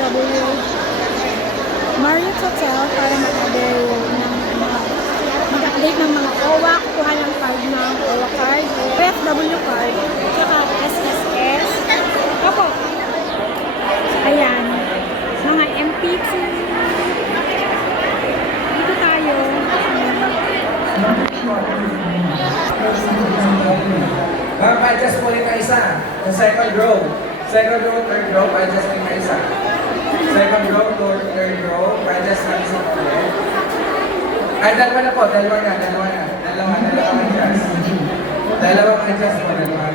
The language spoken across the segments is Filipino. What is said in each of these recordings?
DSW Marriott Hotel para mag-update ng mga OWA, kukuha ng card ng OWA card, OFW card, tsaka SSS. Opo. Ayan. Mga MP2. Dito tayo. Adjust mo rin ka isa. Sa second row. Second row, third row, adjust rin ka isa. Second row, third row, adjust ka isa po ulit. Ay, dalawa na po, dalawa adjust. Dalawang adjust po, adjust.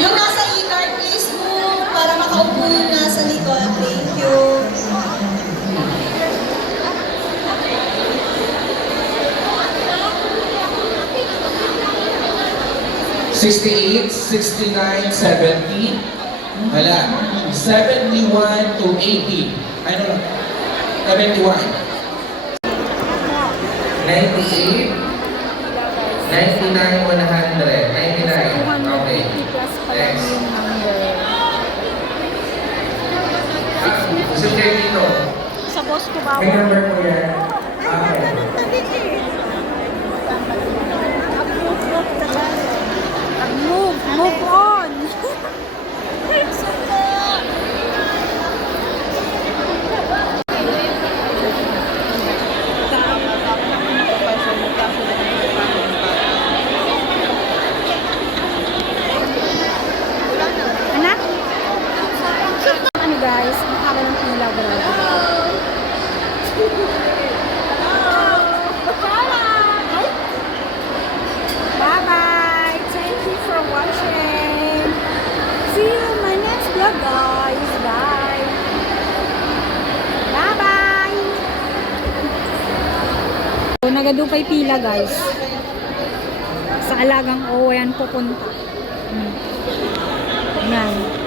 Yung nasa e-card, please move para makaupo yung nasa likod. Thank you. $68, $69, $70. Wala. 71 to 80. Ano? 71. 98. 99, 100. 99. Okay. 250 plus pa lang Next. yung number. Gusto kayo dito. Sa boss ko ba? May number po yan. Okay. Move on! Anak? Ano guys? Ang haba ng pila bro. Bye-bye! Thank you for watching! See you in my next vlog guys! Bye! Bye-bye! So, nagadupay pila guys. Sa alagang yan pupunta. Yan.